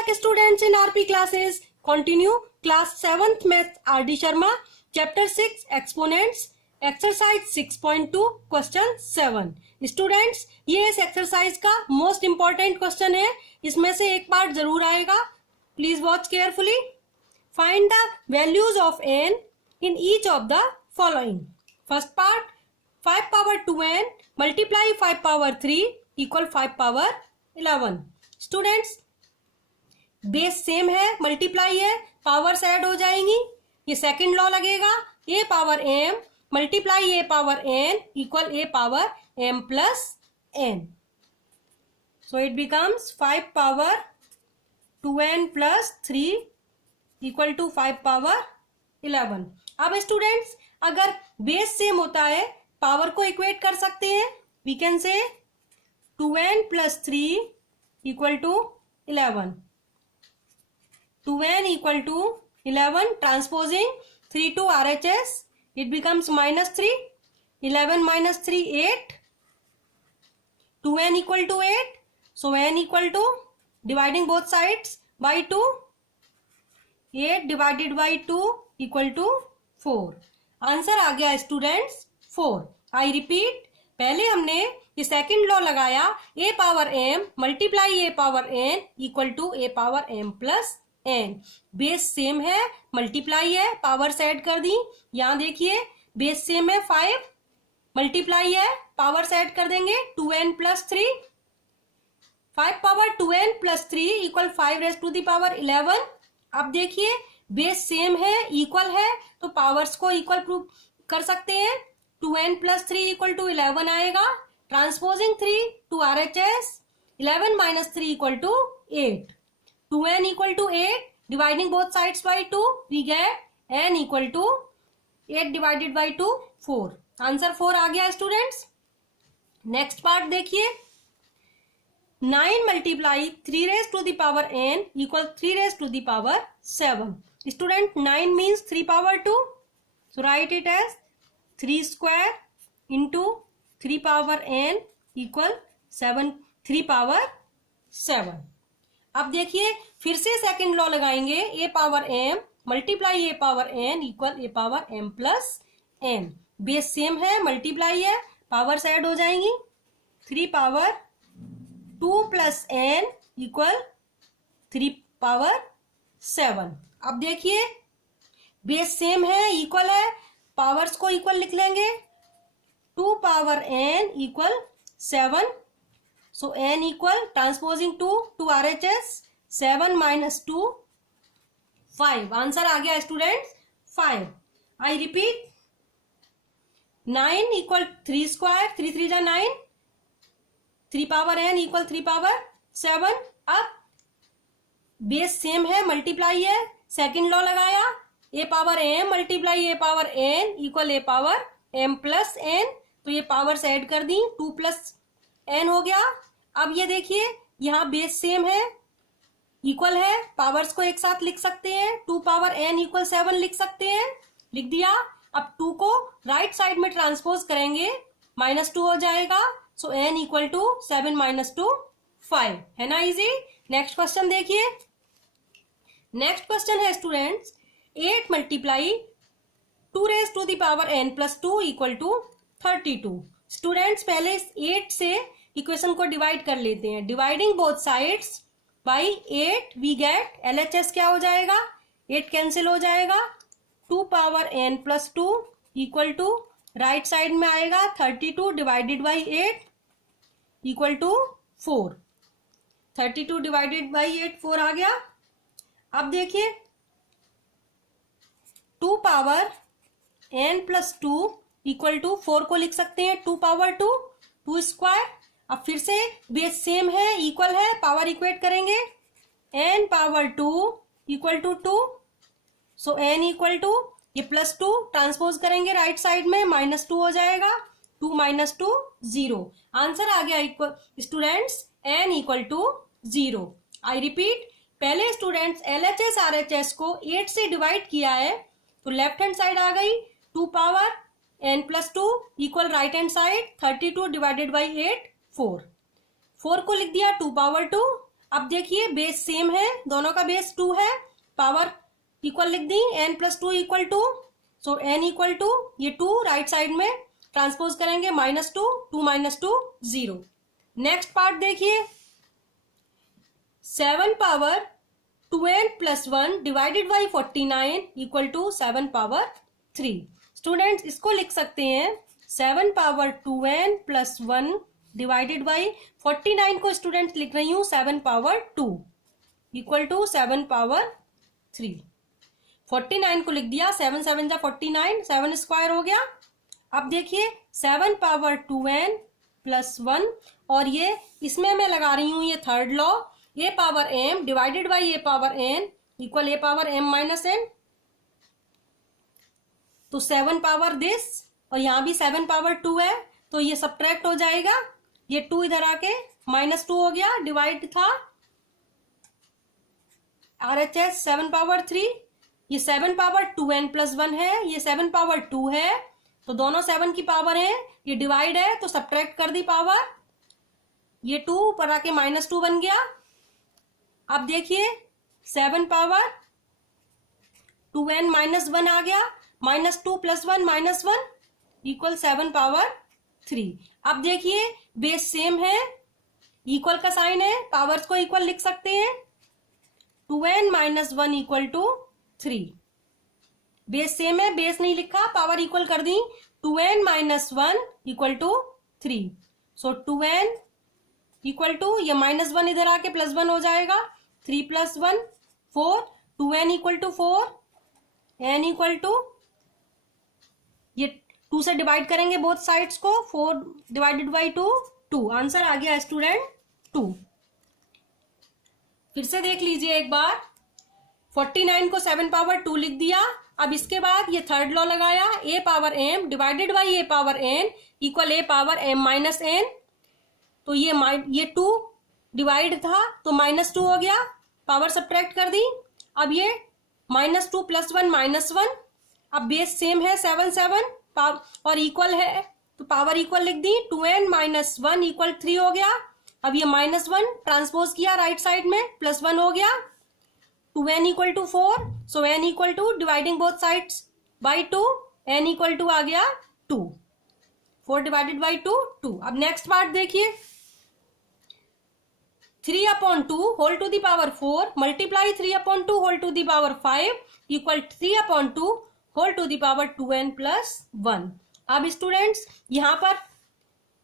back students in RP classes. Continue class 7th math RD Sharma chapter 6 exponents exercise 6.2 question 7. Students ये इस exercise का most important question है, इसमें से एक पार्ट जरूर आएगा. Please watch carefully. Find the values of n in each of the following. First part 5 power 2n multiply 5 power 3 equal 5 power 11. Students base same है, मल्टीप्लाई है, पावर्स ऐड हो जाएंगी. ये सेकंड लॉ लगेगा. a power m multiply a power n equal a power m plus n. So it becomes 5 power 2n plus 3 equal to 5 power 11. अब students अगर base same होता है पावर को इक्वेट कर सकते हैं. We can say 2n plus 3 equal to 11. 2n equal to 11 transposing 3 to RHS it becomes minus 3. 11 minus 3 8. 2n equal to 8. So n equal to dividing both sides by 2. 8 divided by 2 equal to 4. Answer आ गया students 4. I repeat, पहले हमने ये second law लगाया a power m multiply a power n equal to a power m plus n. Base same है, multiply है, power add कर दी. यहाँ देखिए बेस सेम है 5, मल्टीप्लाई है, पावर ऐड कर देंगे 2n plus 3. 5 power 2n plus 3 equal 5 raise to the power 11. अब देखिए बेस सेम है, इक्वल है, तो पावर्स को इक्वल प्रूव कर सकते हैं. 2n प्लस 3 इक्वल टू 11 आएगा. Transposing 3 to RHS 11 minus 3 equal to 8. 2n equal to 8 dividing both sides by 2 we get n equal to 8 divided by 2 4. Answer 4 आ गया स्टूडेंट्स. नेक्स्ट पार्ट देखिए 9 multiply 3 raise to the power n equal 3 raise to the power 7. Student 9 means 3 power 2, so write it as 3 square into 3 power n equal 7 3 power 7. अब देखिए फिर से second law लगाएंगे a power m multiply a power n equal a power m plus n. Base same है, multiply है, powers add हो जाएंगी. 3 power 2 plus n equal 3 power 7. अब देखिए बेस सेम है, इक्वल है, पावर्स को इक्वल लिख लेंगे. 2 power n equal 7. So n equal transposing 2 to RHS 7 minus 2 5. Answer आ गया students 5. I repeat 9 equal 3 square 3 3 जा 9. 3 पावर n इक्वल 3 पावर 7. अब बेस सेम है, मल्टीप्लाई है, सेकंड लॉ लगाया a power m multiply a power n equal a power m plus n. तो ये powers add कर दी, 2 प्लस n हो गया. अब ये देखिए यहाँ बेस सेम है, इक्वल है, पावर्स को एक साथ लिख सकते हैं. 2 पावर n इक्वल 7 लिख सकते हैं, लिख दिया. अब 2 को राइट साइड में ट्रांसपोज करेंगे, -2 हो जाएगा. So n equal to 7 minus 2 5. है ना इजी. नेक्स्ट क्वेश्चन देखिए. नेक्स्ट क्वेश्चन है students 8 multiply 2 raise to the power n plus 2 equal to 32. Students पहले इस 8 से इक्वेशन को डिवाइड कर लेते हैं. Dividing both sides by 8 we get LHS क्या हो जाएगा, 8 कैंसिल हो जाएगा. 2 power n plus 2 equal to right side में आएगा 32 divided by 8 equal to 4. 32 divided by 8 4 आ गया. अब देखिए 2 power n plus 2 equal to 4 को लिख सकते हैं 2 पावर 2 2 स्क्वायर. अब फिर से बेस सेम है, इक्वल है, पावर इक्वेट करेंगे. n power 2 equal to 2. So n equal to ये प्लस 2 ट्रांसपोज करेंगे राइट साइड में, -2 हो जाएगा. 2 माइनस 2 0. आंसर आ गया equal students n equal to 0. I repeat, पहले स्टूडेंट्स LHS RHS को 8 से डिवाइड किया है, तो लेफ्ट हैंड साइड आ गई 2 power n plus 2 equal right hand side 32 divided by 8 4. 4 को लिख दिया 2 पावर 2. अब देखिए बेस सेम है, दोनों का बेस 2 है, पावर इक्वल लिख दी, n plus 2 equal to, so n equal to ये 2 राइट साइड में ट्रांसपोज करेंगे, -2, 2 - 2 0। नेक्स्ट पार्ट देखिए, 7 power 2n plus 1 divided by 49 equal to 7 power 3। Students इसको लिख सकते हैं 7 power 2n plus 1 divided by 49 को स्टूडेंट्स लिख रही हूं 7 पावर 2 इक्वल टू 7 पावर 3। 49 को लिख दिया, 7 7 जा 49, 7 स्क्वायर हो गया। अब देखिए 7 पावर 2n प्लस 1 और ये इसमें मैं लगा रही हूं ये third law, a power m divided by a power n equal a power m minus n, तो 7 पावर दिस और यहां भी 7 पावर 2 है तो ये सब्ट्रैक्ट हो जाएगा, ये 2 इधर आके -2 हो गया, डिवाइड था RHS 7 पावर 3, ये 7 पावर 2n प्लस 1 है, ये 7 पावर 2 है, तो दोनों 7 की पावर है, ये डिवाइड है तो सब्ट्रैक्ट कर दी पावर, ये 2 पर आके -2 बन गया। अब देखिए 7 पावर 2n माइनस 1 आ गया, -2 प्लस 1 -1 इक्वल 7 पावर 3। अब देखिए बेस सेम है, इक्वल का साइन है, पावर्स को इक्वल लिख सकते हैं, 2n minus 1 equal to 3। Base same है, बेस नहीं लिखा, पावर इक्वल कर दी, 2n minus 1 equal to 3, so 2n equal to ये -1 इधर आके +1 हो जाएगा, 3 + 1 4, 2n equal to 4, n equal to ये 2 से डिवाइड करेंगे बोथ साइड्स को, 4 डिवाइडेड बाई 2 2, आंसर आ गया स्टूडेंट 2। फिर से देख लीजिए एक बार, 49 को 7 पावर 2 लिख दिया। अब इसके बाद ये थर्ड लॉ लगाया, a power m divided by a power n equal a power m minus n, तो ये 2 डिवाइड था तो -2 हो गया, पावर सब्ट्रैक्ट कर दी। अब ये -2 प्लस 1 -1, अब बेस सेम है 7 7 और इक्वल है तो पावर इक्वल लिख दी, 2n माइनस 1 इक्वल 3 हो गया। अब ये -1 ट्रांसपोज किया राइट साइड में, +1 हो गया, 2n equal to 4, so n equal to dividing both sides by 2, n equal to आ गया 2, 4 डिवाइडेड बाई 2 2। अब नेक्स्ट पार्ट देखिए, 3/2 whole to the power 4 multiply 3/2 whole to the power 5 equal 3/2 whole to the power 2n plus 1। अब students यहां पर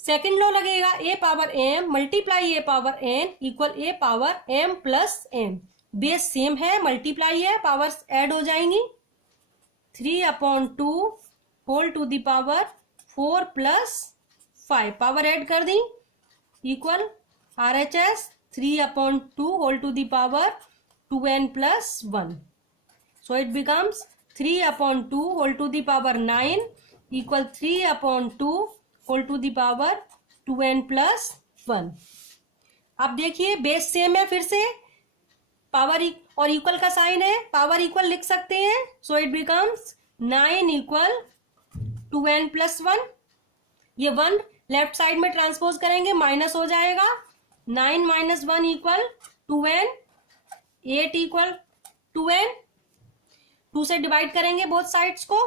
second law लगेगा, a power m multiply a power n equal a power m plus n। Base same है, multiply है, powers add हो जाएंगी, 3/2 whole to the power 4 plus 5, power add कर दी, equal RHS 3/2 whole to the power 2n plus 1, so it becomes 3/2 whole to the power 9 equal 3/2 whole to the power 2n plus 1। अब देखिए base same है, फिर से power और equal का sign है, पावर इक्वल लिख सकते हैं, सो it becomes 9 equal 2n plus 1, ये 1 लेफ्ट साइड में ट्रांसपोज करेंगे माइनस हो जाएगा, 9 minus 1 equal 2n, 8 equal 2n, 2 से डिवाइड करेंगे बोथ साइड्स को,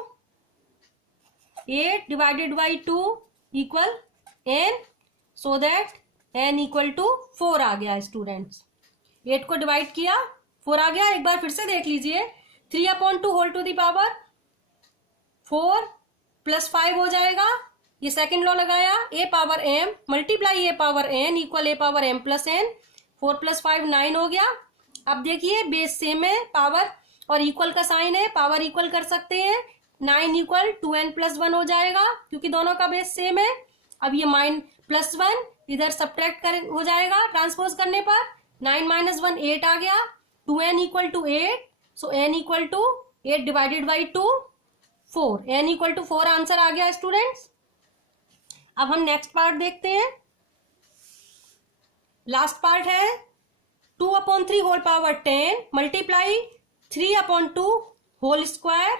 8 divided by 2 equal n, so that n equal to 4 आ गया स्टूडेंट्स। 8 को डिवाइड किया 4 आ गया। एक बार फिर से देख लीजिए, 3/2 whole to the power 4 plus 5 हो जाएगा, ये सेकेंड लॉ लगाया, a power m multiply a power n equal a power m plus n, 4 + 5 9 हो गया। अब देखिए बेस सेम है, पावर और इक्वल का साइन है, पावर इक्वल कर सकते हैं, 9 इक्वल 2n प्लस 1 हो जाएगा क्योंकि दोनों का बेस सेम है। अब ये +1 इधर सब्ट्रैक्ट हो जाएगा ट्रांसपोज करने पर, 9 माइनस 1 8 आ गया, 2n equal to 8, so n equal to 8 divided by 2 4, n equal to 4 answer आ गया स्टूडेंट्स। अब हम नेक्स्ट पार्ट देखते हैं, लास्ट पार्ट है 2/3 whole power 10 multiply 3/2 whole square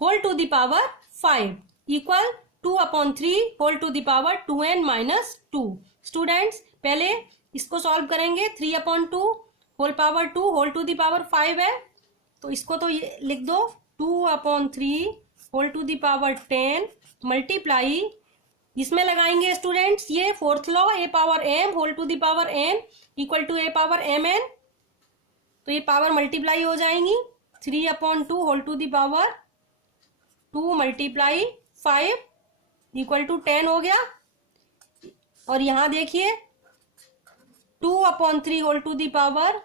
whole to the power 5 equal 2/3 whole to the power 2n minus 2। Students पहले इसको solve करेंगे 3/2 whole power 2 whole to the power 5 है, तो इसको तो ये लिख दो 2/3 होल टू द पावर 10 मल्टीप्लाई, इसमें लगाएंगे स्टूडेंट्स ये fourth law a power m whole to the power n equal to A power mn, तो ये पावर मल्टीप्लाई हो जाएंगी 3/2 whole to the power 2 multiply 5 equal to 10 हो गया। और यहां देखिए 2/3 whole to the power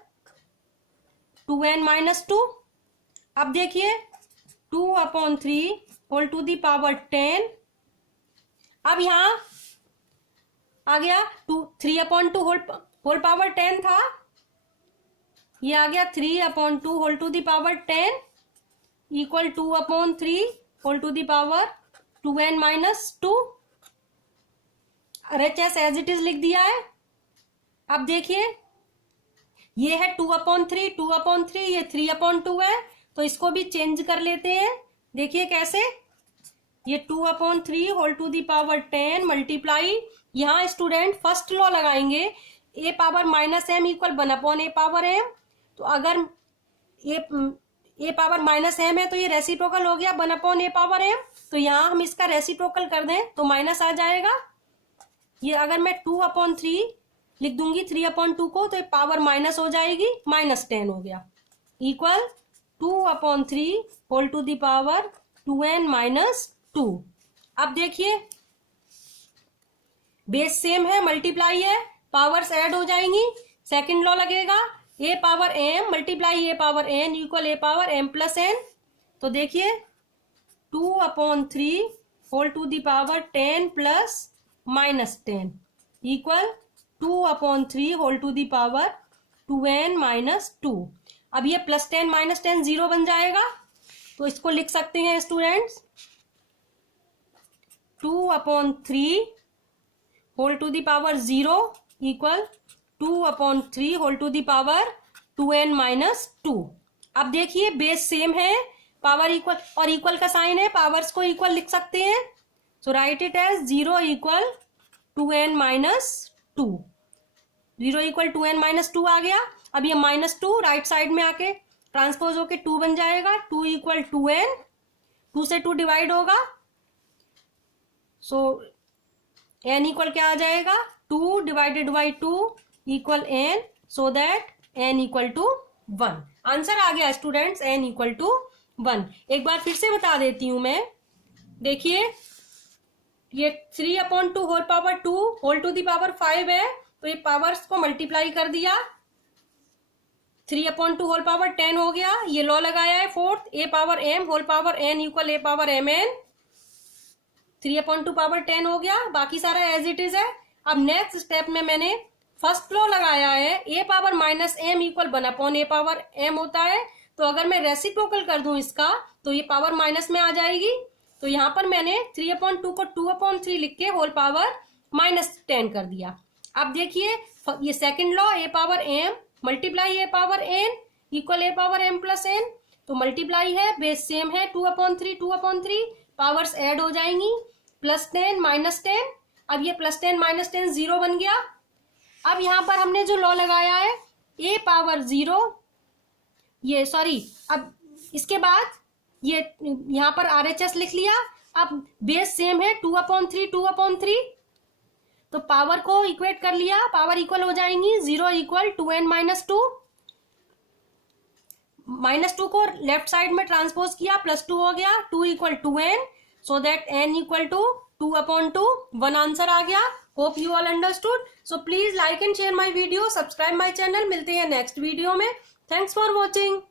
2n-2। अब देखिए 2/3 होल टू द पावर 10, अब यहां आ गया 3/2 होल पावर 10 था, ये आ गया 3/2 whole to the power 10 equal 2/3 whole to the power 2n-2। RHS as it is लिख दिया है। अब देखिए ये है 2/3 ये 3/2 है, तो इसको भी चेंज कर लेते हैं। देखिए कैसे, ये 2/3 whole to the power 10 multiply, यहाँ स्टूडेंट फर्स्ट लॉ लगाएंगे a power -m equal 1/a power m, तो अगर ए पावर -m है तो ये रेसिप्रोकल हो गया 1/a पावर m, तो यहाँ हम इसका रेसिप्रोकल कर दें तो माइनस आ जाएगा। ये अगर मैं 2/3 लिख दूंगी 3/2 को, तो पावर माइनस हो जाएगी, -10 हो गया equal 2/3 whole to the power 2n-2। अब देखिए बेस सेम है, मल्टीप्लाई है, पावर्स ऐड हो जाएंगी, सेकंड लॉ लगेगा a power m multiply a power n equal a power m plus n, तो देखिए 2/3 whole to the power 10 plus -10 equal 2/3 whole to the power 2n-2। अब ये +10 -10 0 बन जाएगा, तो इसको लिख सकते हैं students 2/3 whole to the power 0 equal 2/3 whole to the power 2n-2। अब देखिए बेस सेम है, पावर इक्वल, और इक्वल का साइन है, पावर्स को इक्वल लिख सकते हैं, so write it as 0 equal 2n-2। 0 equal 2n-2 आ गया। अब ये -2 राइट साइड में आके ट्रांसपोज होके 2 बन जाएगा, 2 इक्वल 2n, 2 से 2 डिवाइड होगा, सो n इक्वल क्या आ जाएगा 2 divided by 2 equal n, so that n equal to 1। Answer आ गया स्टूडेंट्स n इक्वल टू 1। एक बार फिर से बता देती हूं मैं, देखिए ये 3/2 whole power 2 whole to the power 5 है, तो ये पावर्स को मल्टीप्लाई कर दिया, 3/2 होल पावर 10 हो गया, ये लॉ लगाया है fourth a power m whole power n equal a power mn, 3/2 power 10 हो गया, बाकी सारा एज इट इज है। अब नेक्स्ट स्टेप में मैंने फर्स्ट लॉ लगाया है a power -m equal 1/a power m होता है, तो अगर मैं रेसिप्रोकल कर दूं इसका तो ये पावर माइनस में आ जाएगी, तो यहां पर मैंने 3/2 को 2/3 लिख के होल पावर -10 कर दिया। अब देखिए ये second law a power m multiply a power n equal a power m plus n, तो मल्टीप्लाई है, बेस सेम है, 2/3 पावर्स ऐड हो जाएंगी, +10 -10, अब ये +10 -10 0 बन गया। अब यहां पर हमने जो लॉ लगाया है ए पावर 0, ये सॉरी, अब इसके बाद ये यहां पर RHS लिख लिया, अब बेस सेम है 2/3, तो पावर को इक्वेट कर लिया, पावर इक्वल हो जाएंगी, 0 इक्वल 2n-2, -2 को लेफ्ट साइड में ट्रांसपोज किया, +2 हो गया, 2 equal 2n, so that n equal to 2/2, 1 answer आ गया। Hope you all understood. So please like and share my video, subscribe my channel. मिलते हैं नेक्स्ट वीडियो में। Thanks for watching.